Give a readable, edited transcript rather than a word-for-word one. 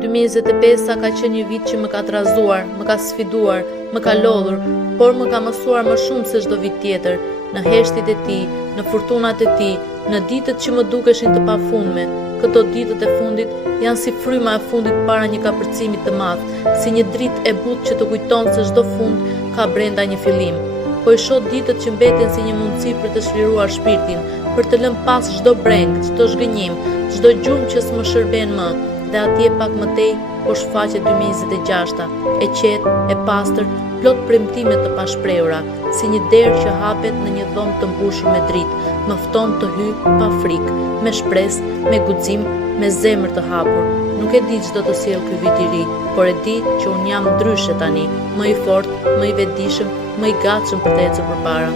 2025 ka qenë një vit që më ka trazuar, më ka sfiduar, më ka lodhur, por më ka mësuar më shumë se çdo vit tjetër, në heshtjet e tij, në fortunat e tij, në ditët që më dukeshin të pafundme. Këto ditët e fundit janë si fryma e fundit para një kapërcimi të madh, si një dritë e butë që të kujton se çdo fund ka brenda një fillim. Po i shoh ditët që mbeten si një mundësi për të çliruar shpirtin, për të lënë pas çdo breng, çdo zhgënjim, çdo gjumë që s'më shërben më, dhe atje pak më tej po shfaqet 2026, e qetë, e pastër, plot premtime të pashprehura, si një derë që hapet në një dhomë të mbushur me dritë, më fton të hyj pa frikë, me shpresë, me guxim, me zemër të hapur. Nuk e di ç'do të sjellë ky vit i ri, por e di që un jam ndryshe tani, më i fortë, më i vetëdijshëm, më i gatshëm për të ecur përpara.